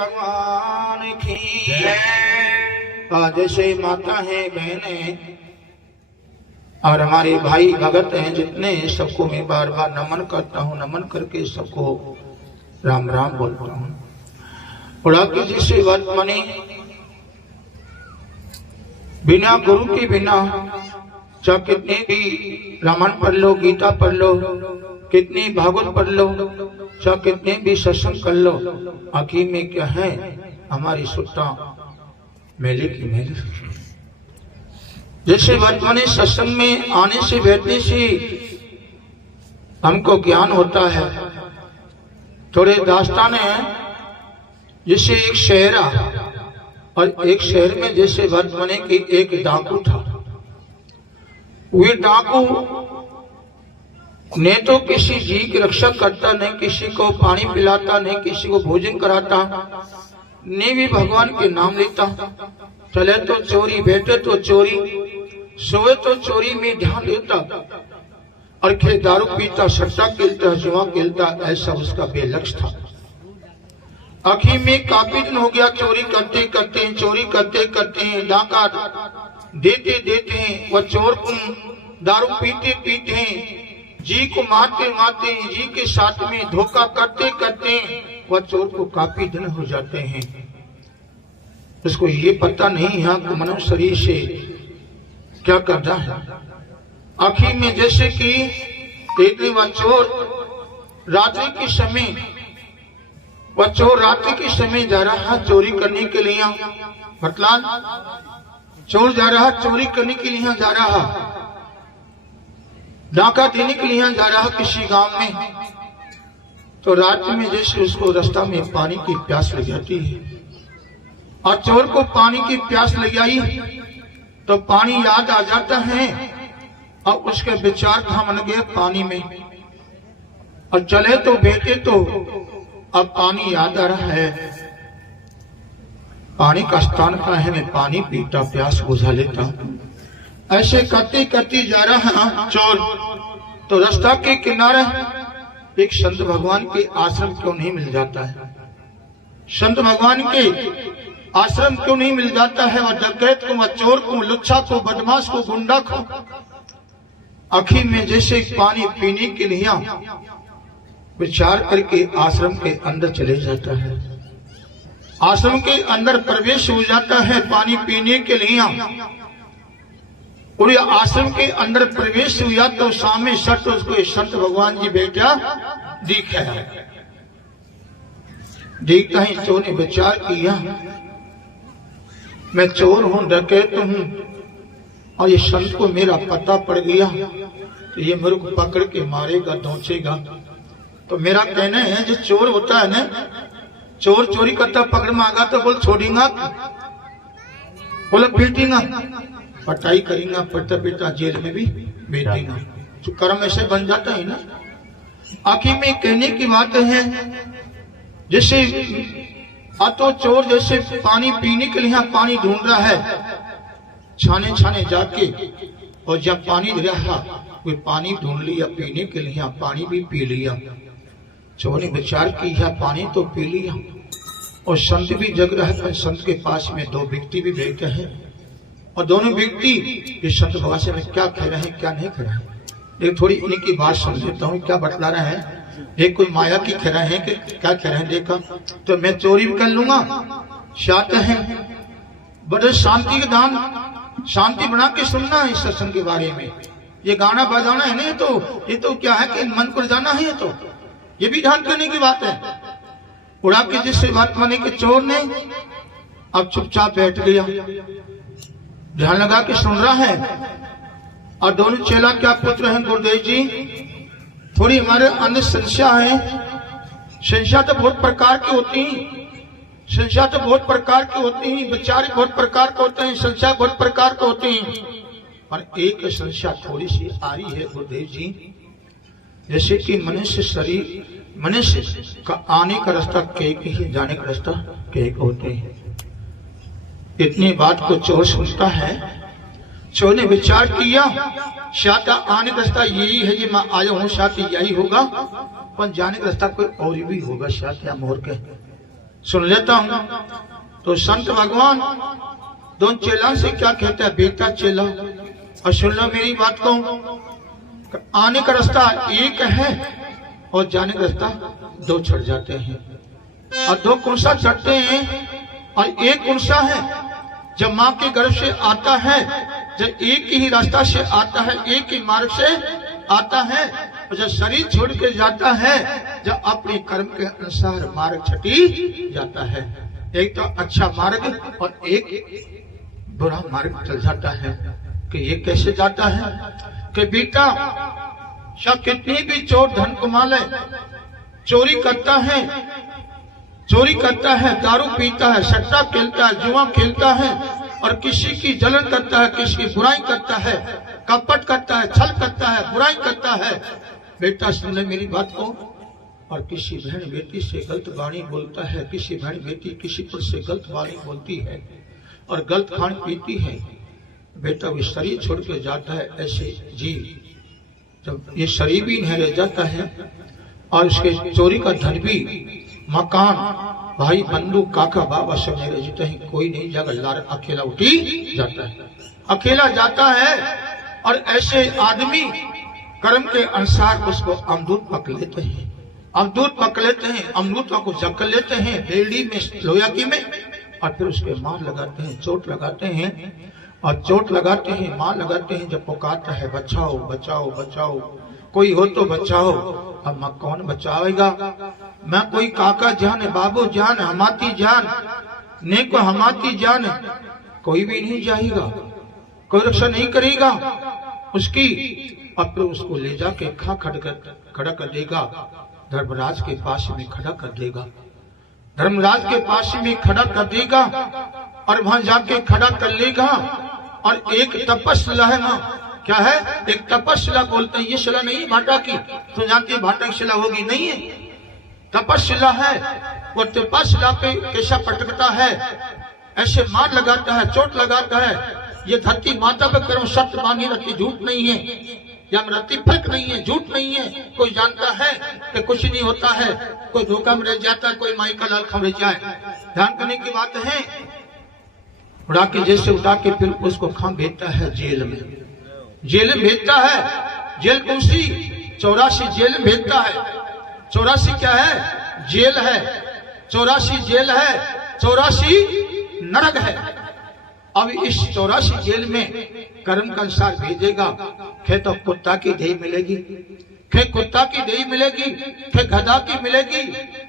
भगवान की। आज से माता है, बहनें और हमारे भाई भगत हैं जितने, सबको मैं बार बार नमन करता हूँ। नमन करके सबको राम राम बोलता हूँ। उड़ा के जिसे वर्तमानी बिना गुरु के बिना, चाहे कितने भी रामायण पढ़ लो, गीता पढ़ लो, कितनी भागवत पढ़ लो, चाहे कितने भी सत्संग कर लो, आखिर में क्या है, हमारी सुट्टा मेले की मेले। जैसे वर्तमानी सत्संग में आने से बैठने से हमको ज्ञान होता है। थोड़े दास्तान है, जैसे एक शहरा और एक शहर में जैसे वर्तमानी की एक डाकू था। वे डाकू ने तो किसी जी की रक्षा करता, नहीं किसी को पानी पिलाता, नहीं किसी को भोजन कराता, नहीं भी भगवान के नाम लेता। चले तो चोरी, बैठे तो चोरी, सोए तो चोरी में ध्यान देता, और खेल दारू पीता, सट्टा खेलता, जुआ खेलता, ऐसा उसका बेलक्ष्य था। आखिर में काफी दिन हो गया चोरी करते करते, चोरी करते करते, डाका देते देते, वह चोर को दारू पीते पीते, जी को मारते मारते, जी के साथ में धोखा करते करते, वह चोर को काफी दिन हो जाते हैं। उसको ये पता नहीं यहाँ को मनुष्य शरीर से क्या कर रहा है। आखिर में जैसे कि एक दिन वह चोर रात्रि के समय, वह चोर रात्रि के समय जा रहा चोरी करने के लिए। मतलब चोर जा रहा चोरी करने के लिए, जा रहा डाका देने के लिए जा रहा किसी गांव में। तो रात्रि में जैसे उसको रास्ता में पानी की प्यास लग जाती है, और चोर को पानी की प्यास लग आई तो पानी याद आ जाता है, और उसके विचार कहाँ मन गए पानी में, और चले तो बैठे तो अब पानी याद आ रहा है, पानी का स्थान कहाँ है, मैं पानी पीता, प्यास बुझा लेता। ऐसे करते करते जा रहा चोर, तो रास्ता के किनारे एक संत भगवान के आश्रम क्यों नहीं मिल जाता है। संत भगवान के आश्रम क्यों नहीं मिल जाता है। और डकैत को, चोर को, लुच्चा को, बदमाश को, गुंडा को, आखिर में जैसे पानी पीने के लिए विचार करके आश्रम के अंदर चले जाता है। आश्रम के अंदर प्रवेश हो जाता है पानी पीने के लिए, और आश्रम के अंदर प्रवेश हुआ तो सामने सट उसको संत भगवान जी बेटा दिखा। देखता ही चोर ने विचार किया, मैं चोर हूं, डकैत हूं, और ये संत को मेरा पता पड़ गया तो ये मेरे को पकड़ के मारेगा, दौचेगा। तो मेरा कहना है जो चोर होता है ना, चोर चोरी करता पकड़ में आगा तो बोल छोड़ेगा, बोला पीटेगा, पटाई करेगा, पड़ता पीटा जेल में भी भेजेगा। तो कर्म ऐसे बन जाता है ना। आखिर में कहने की बात है, जैसे तो चोर जैसे पानी पीने के लिए पानी ढूंढ रहा है, छाने छाने जाके, और जब पानी रहा कोई पानी ढूंढ लिया पीने के लिए, पानी भी पी लिया। चोर ने विचार किया, पानी तो पी लिया, और संत भी जग रहा है। संत के पास में दो व्यक्ति भी बैठे हैं, और दोनों व्यक्ति ये संत भगवान से में क्या कह रहे हैं क्या नहीं कह रहे हैं। एक थोड़ी इनकी बात सुन लेता हूँ क्या बतला रहे हैं। एक कोई माया की कह रहे हैं कि क्या कह रहे हैं, देखा तो मैं चोरी भी कर लूंगा, शांत है, बड़े शांति के दान, शांति बना के सुनना है इस सत्संग के बारे में। ये गाना बजाना है नहीं, तो ये तो क्या है कि मन को जाना है, तो ये भी ध्यान करने की बात है। उड़ा के जिससे बात माने कि चोर ने अब चुपचाप बैठ गया, ध्यान लगा के सुन रहा है। और दोनों चेला क्या पुत्र हैं गुरुदेव जी, थोड़ी हमारे अंदर संशय है। संशय तो बहुत प्रकार की होती है, संशय तो बहुत प्रकार की होती है, विचार बहुत प्रकार के होते हैं, संशय बहुत प्रकार के होते हैं। और एक संशय थोड़ी सी आ रही है गुरुदेव जी, जैसे कि मनुष्य शरीर, मनुष्य का आने का रास्ता केक ही, जाने का रास्ता केक होते हैं। इतनी बात को चोर सुनता है। चोर ने विचार किया, शायद आने का रास्ता यही है जी, मैं आया हूँ, शायद यही होगा, पर जाने का रास्ता कोई और भी होगा, शायद या मोर के सुन लेता हूं। तो संत भगवान दोनों चेला से क्या कहता है, बेटा चेला और सुन लो मेरी बात को, आने का रास्ता एक है और जाने का रास्ता दो चढ़ जाते हैं, और दो कुंसा चढ़ते हैं और एक कुंसा है जब माँ के गर्भ से आता है, जब एक ही रास्ता से आता है, एक ही मार्ग से आता है, और जब शरीर छोड़ के जाता है, जब अपने कर्म के अनुसार मार्ग छटी जाता है। एक तो अच्छा मार्ग और एक बुरा मार्ग चल जाता है। कि ये कैसे जाता है कि बेटा सब कितनी भी चोर धन कमा ले, चोरी करता है, दारू पीता है, सट्टा खेलता है, जुआ खेलता है, और किसी की जलन करता है, किसी की बुराई करता है, कपट करता है, छल करता है, बुराई करता है। बेटा सुन ले मेरी बात को, और किसी बहन बेटी से गलत वाणी बोलता है, किसी बहन बेटी किसी पर से गलत वाणी बोलती है और गलत खान पीती है, बेटा वो शरीर छोड़ के जाता है। ऐसे जीव जब ये शरीर भी नहीं रह जाता है और उसके चोरी का धन भी, मकान, भाई बंधु काका बाबा सब नहीं रह जाते हैं, कोई नहीं जाएगा, लार अकेला उठी जाता है, अकेला जाता है। और ऐसे आदमी कर्म के अनुसार उसको अमरूद पक लेते हैं, अमरूद पक लेते हैं, अमरूद को जक लेते हैं बेड़ी में, लोया की में, और फिर उसके मार लगाते हैं, चोट लगाते हैं, और चोट लगाते हैं, मार लगाते हैं। जब पुकारता है बचाओ बचाओ बचाओ, कोई हो तो बचाओ, अब मैं कौन बचाएगा, मैं कोई काका जान, बाबू जान, हमाती जान, ने को हमाती जान, कोई भी नहीं जाएगा, कोई रक्षा नहीं करेगा उसकी। और फिर उसको ले जाके खड़ा कर देगा, धर्मराज के पास में खड़ा कर देगा, धर्मराज के पास में खड़ा कर देगा, और वहां जाके खड़ा कर लेगा। और एक तपस्या है ना, क्या है, एक तपस्या बोलते हैं, ये शिला नहीं भाटा की, तो जानते भाटा की शिला होगी, नहीं है, तपस्या है। वो तपस्या पे कैसा पटकता है, ऐसे मार लगाता है, चोट लगाता है। ये धरती माता पे कर्म सत्य मांगी रखी, झूठ नहीं है, या मृत्यु फर्क नहीं है, झूठ नहीं है। कोई जानता है कि कुछ नहीं होता है, कोई धोखा में रह जाता है, कोई माई का लाल खबर जाए। ध्यान करने की बात है, उड़ा के जैसे उठा के फिर उसको कहां भेजता है, जेल में, जेल में भेजता है। जेल कौन सी, 84 जेल में भेजता है। 84 क्या है, जेल है, 84 जेल है, 84 नरक है। अब इस 84 जेल में कर्म का अनुसार भेजेगा। खे तो कुत्ता की देही मिलेगी, खे कुत्ता की देही मिलेगी, खे गधा की मिलेगी,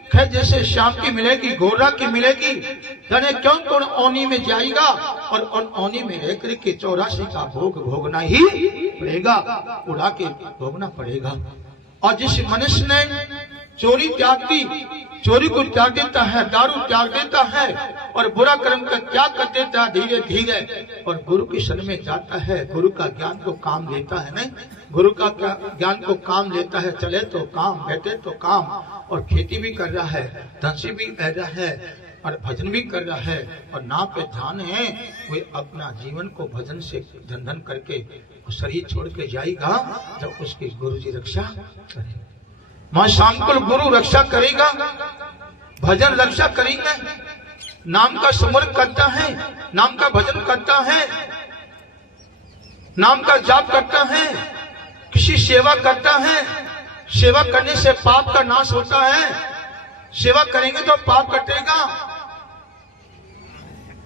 खे जैसे शाम की मिलेगी, घोड़ा की मिलेगी। जाने क्यों कौन ओनी में जाएगा, और ओनी में रह करके 84 का भोग भोगना ही पड़ेगा, उड़ा के भोगना पड़ेगा। और जिस मनुष्य ने चोरी त्याग दी, चोरी को त्याग देता है, दारू त्याग देता है, और बुरा कर्म का त्याग कर देता है धीरे धीरे, और गुरु के शरण में जाता है, गुरु का ज्ञान को काम लेता है, नहीं, गुरु का ज्ञान को काम लेता है, चले तो काम, बैठे तो काम, और खेती भी कर रहा है, धंसी भी कर रहा है, और भजन भी कर रहा है, और नाम पे ध्यान है, वो अपना जीवन को भजन से धन करके शरीर छोड़ के जाएगा, जब उसके गुरु जी रक्षा करें। मां शाम को गुरु रक्षा करेगा, भजन रक्षा करेगा, नाम का स्मरण करता है, नाम का भजन करता है, नाम का जाप करता है, किसी सेवा करता है। सेवा करने से पाप का नाश होता है, सेवा करेंगे तो पाप कटेगा।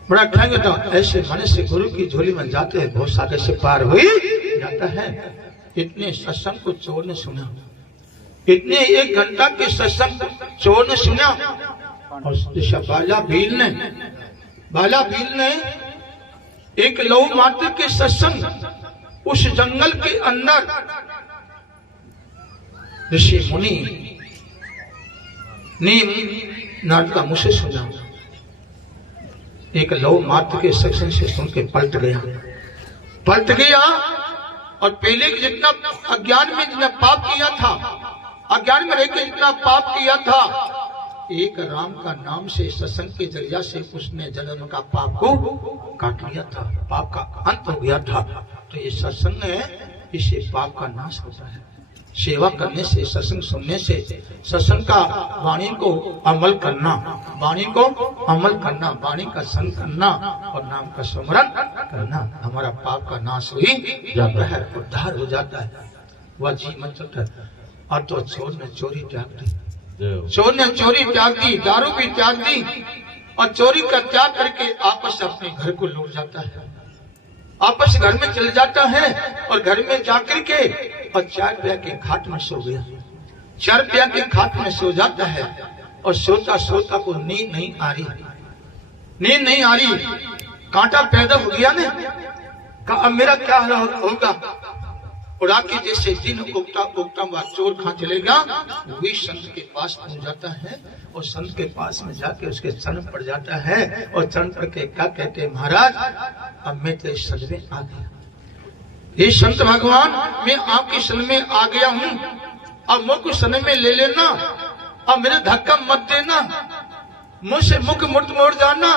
बड़ा कहेंगे तो ऐसे मनुष्य गुरु की झोली में जाते हैं, बहुत सारे से पार हुई जाता है। इतने सत्संग को चोर ने सुना, इतने 1 घंटा के सत्संग चोर ने सुना, और बाला भील ने एक लौ मात्र के सत्संग उस जंगल के अंदर ऋषि मुनि ने नारद का मुझसे सुना। एक लौ मात्र के सत्संग से सुन के पलट गया, और पहले जितना अज्ञान में जितना पाप किया था, अज्ञान में रहकर जितना पाप किया था, एक राम का नाम से सत्संग के जरिया से उसने जन्म का पाप को काट लिया था, पाप का अंत हो गया था। तो ये सत्संग है, इससे पाप का नाश होता है। सेवा करने से, सत्संग सुनने से, सत्संग का वाणी को अमल करना, वाणी को अमल करना, वाणी का संग करना और नाम का स्मरण करना, हमारा पाप का नाश हो ही जाता है, उद्धार हो जाता है, वह जीवन चलता है। और तो चोर ने चोरी त्याग दी, चोर ने चोरी त्याग दी, दारू भी त्याग दी और चोरी का त्याग करके आपस अपने घर को लौट जाता है, आपस घर में चल जाता है और घर में जाकर के और 4 रुपया के खाट में सो गया, 4 रुपया के खाट में सो जाता है और सोता सोता को नींद नहीं आ रही, नींद नहीं आ रही, कांटा पैदा हो गया ना, कहा अब मेरा क्या होगा। उड़ा के जैसे दिन उगता उगता हुआ चोर कहाँ चलेगा, वही संत के पास पहुंच जाता है और संत के पास में जाके उसके चरण पड़ जाता है और चरण पड़ के क्या कहते हैं, महाराज अब मैं तेरे शरण में आ गया, ये संत भगवान मैं आपके शरण में आ गया हूँ, अब मुझको शरण में ले लेना, अब मेरे धक्का मत देना, मुझसे मुख मुट मोड़ जाना,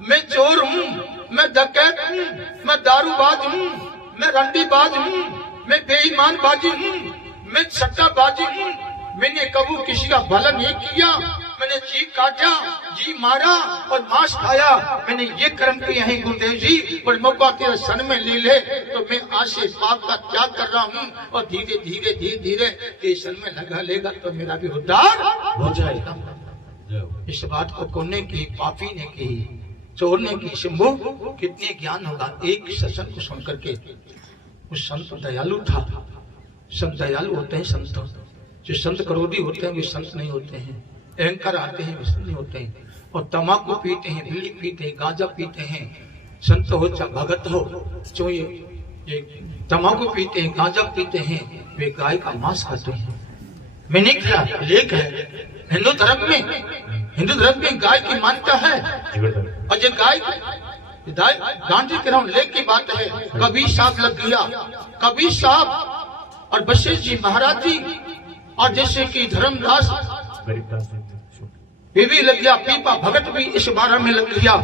मैं चोर हूँ, मैं डकैत हूँ, मैं दारूबाज हूँ, मैं रंडीबाज हूँ, मैं बेईमान बाजी हूँ, मैं सट्टाबाजी हूँ, मैंने कभी किसी का भला नहीं किया, मैंने जी काटा, जी मारा और मांस खाया, मैंने ये कर्म किए हैं गुरुदेव जी, और मौका तेरे सन में ले ले तो मैं आज से पाप का त्याग कर रहा हूँ और धीरे धीरे धीरे धीरे तेरे सन में लगा लेगा तो मेरा भी उद्धार हो जाएगा। इस बात को कोने की, पापी ने की, चोर ने की, शंभू कितने ज्ञान होगा एक सत्संग को सुन करके। उस संत दयालु था, संत दयालु होते हैं संत, जो संत क्रोधी होते हैं वे संत नहीं होते हैं, अहंकार आते हैं वे संत नहीं होते हैं, और तम्बाकू पीते हैं, बीड़ी पीते हैं, गांजा पीते हैं, संत हो चाहे भगत हो, जो ये तम्बाकू पीते हैं, गांजा पीते हैं, वे गाय का मांस खाते हैं। मैं नहीं खा, लेख है हिंदू धर्म में गाय की मान्यता है, और ये गाय गांधी कह रहा हूँ लेख की बात है। कभी सांप लग गया, कभी सांप, और बशेश जी महाराज जी, और जैसे कि धर्मदास भी लग गया, पीपा भगत भी इस बारे में लग गया,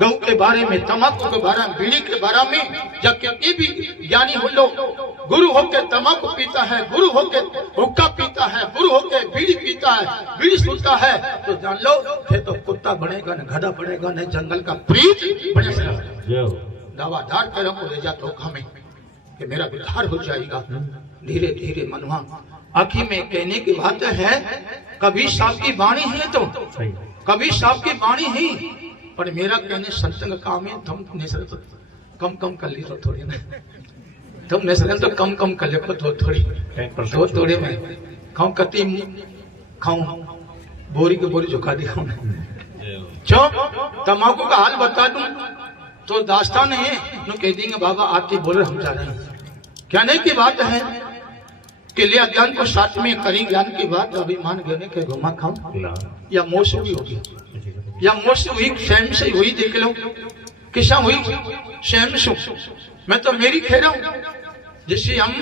गऊ के बारे में, तम्बाकू के बारे में, बीड़ी के बारे में, जब कितनी भी ज्ञानी हो लो, गुरु होकर तम्बाकू पीता है, गुरु होकर हुक्का पीता है, गुरु होकर बीड़ी पीता है, बीड़ी सुनता है, तो जान लो फिर तो कुत्ता बनेगा न गधा बनेगा न जंगल का प्रीत बनेगा। दावादार पैरों को ले जाता होगा हमें कि मेरा उद्धार हो जाएगा। धीरे धीरे मनवा आखिर में कहने की बात है, कभी सांप की वाणी है तो कभी सांप की वाणी ही, पर मेरा कहने सत्संग काम है, तुम निसर तो कम कर ली तो थोड़ी ना, तुम निसर तो कम कर ले तो थोड़ी में खाऊं कती खाऊं, बोरी की बोरी झुका दी खाऊं। तम्बाकू का हाल बता दूं तो दास्तान है, नो कह देंगे बाबा आते बोल रहे हम जा रहे हैं, कहने की बात है कि लिया ज्ञान को साथ में करी, ज्ञान की बात अभिमान कहने के घुमा खाऊं या मोश हुई होगी, या मोश हुई स्वयं से हुई, देख लो किसा हुई स्वयं से, मैं तो मेरी कह रहा हूं। जिससे हम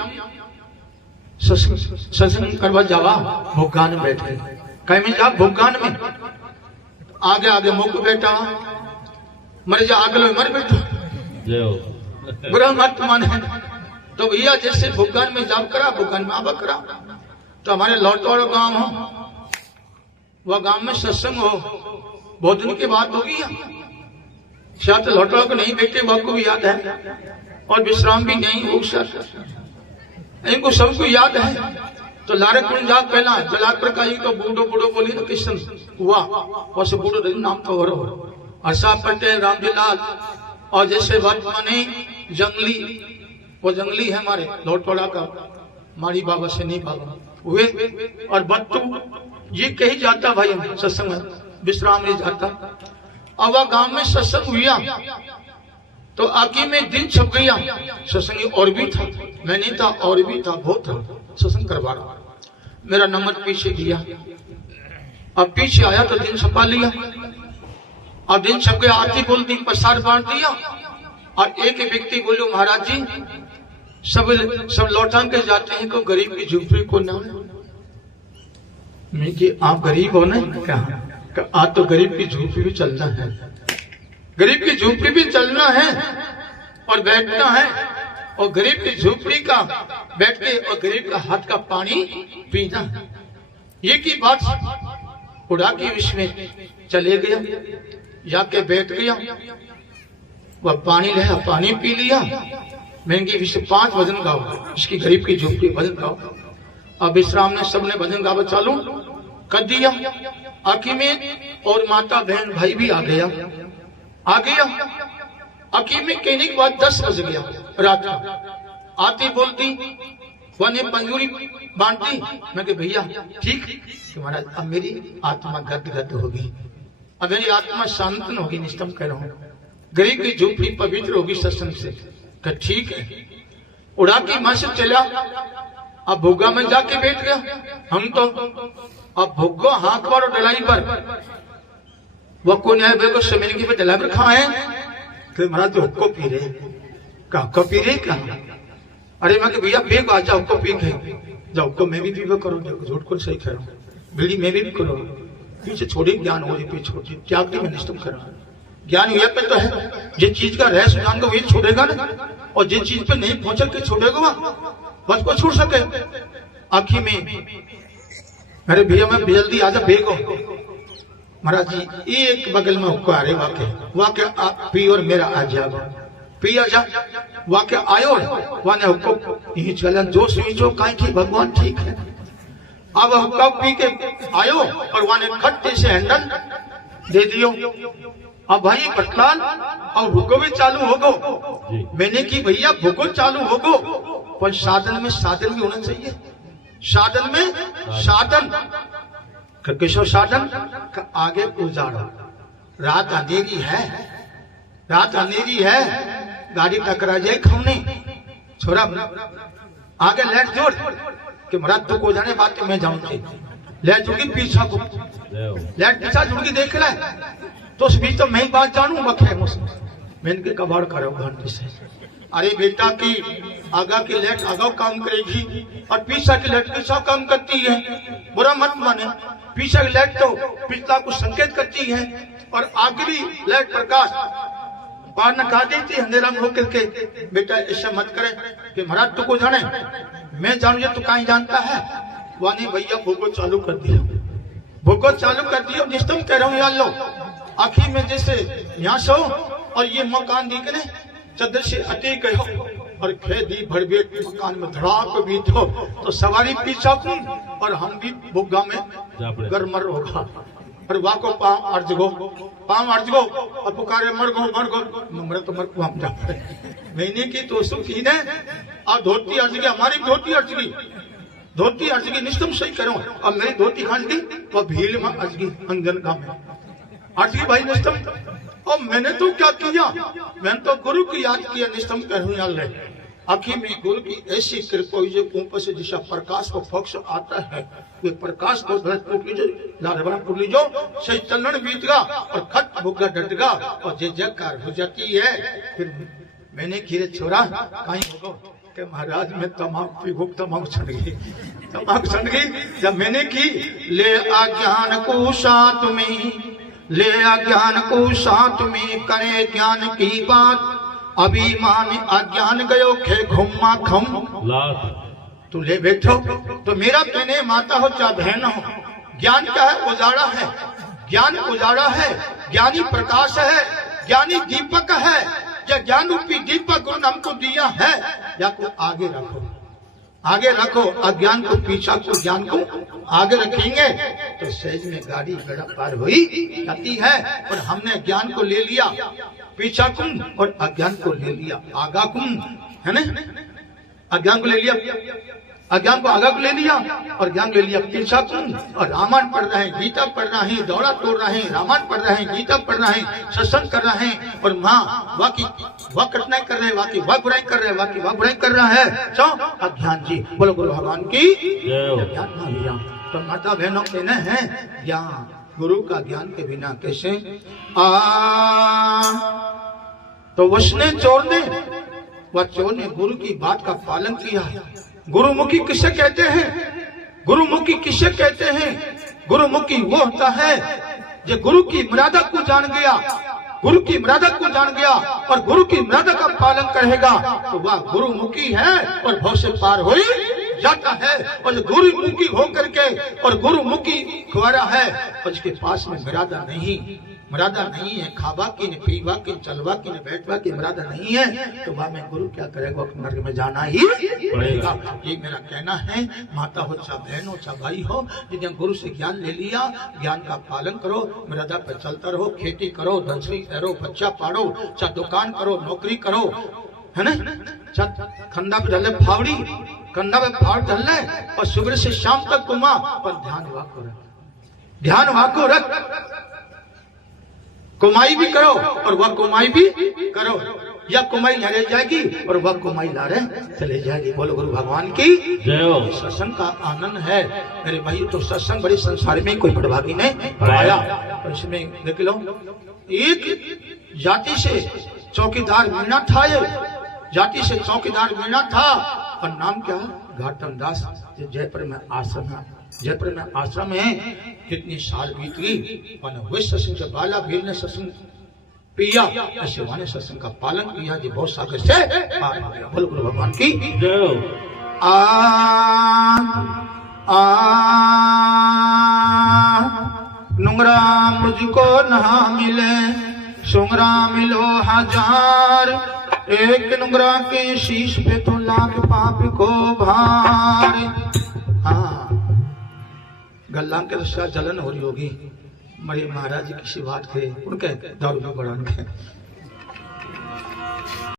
सत्संग करवा जावा भुगतान में बैठे, कहीं में जा भुगतान में आगे आगे मुख बैठा, मर जा आगे मर बैठो, बुरा मत माने। तो भैया जैसे भुगतान में जाप करा, भुगतान में आबा करा, तो हमारे लौटवाड़ा गांव हो, वह गांव में सत्संग हो, बहुत दिन की बात होगी, शायद लौटवाड़ा को नहीं बैठे, वह को भी याद है, और विश्राम भी नहीं हो, इनको सबको याद है। तो लारे कुंड जाप पहला जलाक प्रकाश तो बूढ़ो बूढ़ो बोली तो किशन हुआ, और से बूढ़ो नाम तो हो अर्षा पटेल, रामजीलाल, और जैसे वर्तमान जंगली, वो जंगली है हमारे लौटवाड़ा का, मारी बाबा से नहीं बाबा हुए, और बट्टू ये कही जाता भाई सत्संग विश्राम नहीं जाता। अब वह गांव में सत्संग हुआ तो आगे में दिन छप गया, सत्संग और भी था, मैं नहीं था और भी था, बहुत था सत्संग करवा रहा, मेरा नंबर पीछे दिया, अब पीछे आया तो दिन छपा लिया, अब दिन छप गया, आरती बोल दी, प्रसाद बांट दिया, और एक व्यक्ति बोलो महाराज जी सब लौटान के जाते हैं, को गरीब की झोपड़ी को नाम, मैं कि आप गरीब हो ना, क्या आज तो गरीब की झोपड़ी भी चलना है, गरीब की झोपड़ी भी चलना है और बैठना है, और गरीब की झोपड़ी का बैठ के और गरीब का हाथ का पानी पीना। ये की बात उड़ा के विश्व में चले गया, जाके बैठ गया, वह पानी लिया, पानी पी लिया। मैंने विश्व 5 भजन गाओ, इसकी गरीब की झोपड़ी भजन गाओ। अब विश्राम ने सबने भजन गावा चालू कर दिया। आखी में और माता बहन भाई भी आ गया। आखी में कहने के बाद 10 बज गया रात का। आती बोलती वन पंजूरी बांटती। मैं कह भैया ठीक कि महाराज अब मेरी आत्मा गद होगी, अब मेरी आत्मा शांतन होगी, निस्तम कह रहा हूँ, गरीब की झोपड़ी पवित्र होगी सत्संग से। कह ठीक है। उड़ा की मां से चला, अब भुग्गा में जाके बैठ गया। हम तो अब भुग्गो हाथ पर और डलाई पर वो कौन है बेको समीर की पे डलाई पर खाए। तो महाराज तो हुक्को पी रहे, कहा को पी रहे क्या? अरे मैं भैया बेग आ जाओ को पी के जाओ को मैं भी पीबो करो, झूठ को सही कह रहा हूँ, बीड़ी मैं भी करो, पीछे छोड़ी ज्ञान हो रही, पीछे छोड़ी त्याग में निष्ठम कर रहा। ज्ञान ये पे तो है, जिस चीज का रहस्य ज्ञान को वही छोड़ेगा ना, और जिस चीज पे नहीं पहुंच के छोड़ेगा बस को छूट सके। आखी में अरे भैया मैं जल्दी आजा बेगो। महाराज जी एक बगल में हुक्को आ रहे वाके आप पी और मेरा आ जा पी आ जा। वाके आयो वाने हुक्को यही चलन जो सुईचो काई की भगवान ठीक है। अब हुक्का पी के आयो और वाने खट्टे से हैंडल दे दियो। अब भाई बटलाल और भूगो भी चालू हो गो। मैंने की भैया भूगो चालू हो गो, पर साधन में साधन भी होना चाहिए। साधन में साधन किशोर साधन का आगे उजाड़ा। रात अंधेरी है, रात अंधेरी है, गाड़ी टकरा जाए खमने छोरा आगे लेट जोड़ कि महाराज तू को जाने बात मैं जाऊंगी लेट जुड़गी पीछा को लेट पीछा जुड़गी देख रहा तो उस बीच तो मैं बात जानू बखे मैंने के कबाड़ करो घंटे से। अरे बेटा की आगा की लेट आगा काम करेगी और पीछा की लेट पीछा काम करती है। बुरा मत माने, पीछा की लेट तो पिछला को संकेत करती है और आगली लेट प्रकाश पार न खा देती अंधेरा में होकर के। बेटा ऐसा मत करे कि महाराज तू को जाने मैं जानू, ये तू कहीं जानता है। वानी भैया भोगो चालू कर दिया, भोगो चालू कर दिया। निष्ठम कह रहा हूँ यार लो आखिर में जैसे यहाँ सो और ये मकान दिखने चदर से अटे गए और खेदी भड़बेट मकान में धड़ाक भी तो सवारी पीछा कूं और हम भी भुग्गा में गरमर होगा और वाह को पाँव अर्ज गो और पुकारे मर गो तो मर को हम जाते। मैंने की तो की ने और धोती अर्ज गई, हमारी धोती अर्ज गई निष्ठम सही करो। अब मेरी धोती खा गई और भीड़ में अर्ज गई अंजन का में अर्ज गई भाई निष्ठम। और मैंने तो क्या किया, मैंने तो गुरु की याद किया। निष्ठम कहूँ आखिर में गुरु की ऐसी कृपा हुई जो ऊपर से जैसा प्रकाश को पक्ष आता है वे प्रकाश को पुट लीजो सही चलन बीतगा और खट भुग्गा डटगा और जय जयकार हो जाती है। फिर मैंने खीरे छोड़ा कहीं होगा कि महाराज में तमाकू पी तमाकू छट गई। जब मैंने की ले अज्ञान को साथ में, ले अज्ञान को साथ में करे ज्ञान की बात। अभिमान अज्ञान गयो खे घुमा खम तू ले बैठो। तो मेरा कहने माता हो चाहे बहन हो, ज्ञान क्या है? उजाड़ा है, ज्ञान उजाड़ा है, ज्ञानी प्रकाश है, ज्ञानी दीपक है। या ज्ञान रूपी दीपक गुरु ने हमको दिया है, या को आगे रखो अज्ञान को पीछा को ज्ञान को आगे रखेंगे तो सहज में गाड़ी गड़ा पार हुई जाती है। और हमने ज्ञान को ले लिया पीछा कुम और अज्ञान को ले लिया आगा कुम, है ना? अज्ञान को ले लिया, अज्ञान को आगा को ले लिया और ज्ञान ले लिया पीछा कुम। और रामायण पढ़ रहे हैं, गीता पढ़ रहे हैं, दौड़ा तोड़ रहे हैं, रामायण पढ़ रहे हैं, गीता पढ़ रहे हैं, सत्संग कर रहे हैं और माँ वाकी वह कठिनाई कर रहे हैं, वाकी वह बुराई कर रहे हैं, वाकी वह बुराई कर रहा है। क्यों? अज्ञान जी बोलो गुरु भगवान की ज्ञान ना लिया। तो माता बहनों कहना है ज्ञान, गुरु का ज्ञान के बिना कैसे तो उसने चोर ने गुरु की बात का पालन किया। गुरुमुखी किसे कहते हैं? गुरुमुखी किसे कहते हैं? गुरुमुखी वो होता है जो गुरु की मर्यादा को जान गया, गुरु की मर्यादा को जान गया और गुरु की मर्यादा का पालन करेगा तो वह गुरुमुखी है और भव से पार हो जाता है। और गुरुमुखी होकर के और गुरुमुखी द्वारा है और उसके पास में मर्यादा नहीं है, खावा की न पीवा की चलवा की न बैठवा की मर्यादा नहीं है, तो वह में गुरु क्या करेगा, नर्क में जाना ही पड़ेगा। ये मेरा कहना है। माता हो चाहे बहन हो चाहे भाई हो, जिन्हें गुरु से ज्ञान ले लिया, ज्ञान का पालन करो, मर्यादा पर चलता रहो, खेती करो, धनश्री करो, बच्चा पाड़ो, चाहे दुकान करो, नौकरी करो, है ना, खंडा पे डले फावड़ी, कंधा पे फाड़ डले और सुबह से शाम तक घुमा, पर ध्यान वाको रख। कमाई भी करो और वह कमाई भी करो, या कमाई यहाँ रह जाएगी और वह कमाई ला रहे चले जाएगी। बोलो गुरु भगवान की जय। सत्संग का आनंद है मेरे भाई, तो सत्संग बड़े संसार में कोई बड़भागी नहीं पाया। और इसमें देख लो, एक जाति से चौकीदार मीना था, जाति से चौकीदार मीना था और नाम क्या, घाटम दास। जयपुर में आश्रम है, कितनी साल बीत गई और वह सत्संग से बाला वीर ने सत्संग पिया, ऐसे वाने सत्संग का पालन किया जी, बहुत सागर से पार हो गया। बोलो गुरु भगवान की जय। नुंगरा मुझको नहा मिले, सुंगरा मिलो हजार, एक नुंगरा के शीश पे तो लाख पाप को भार। हाँ, गल्ला के रस्सा जलन हो रही होगी, बड़े महाराज जी किसी बात थे, उनके दारू में बढ़ाने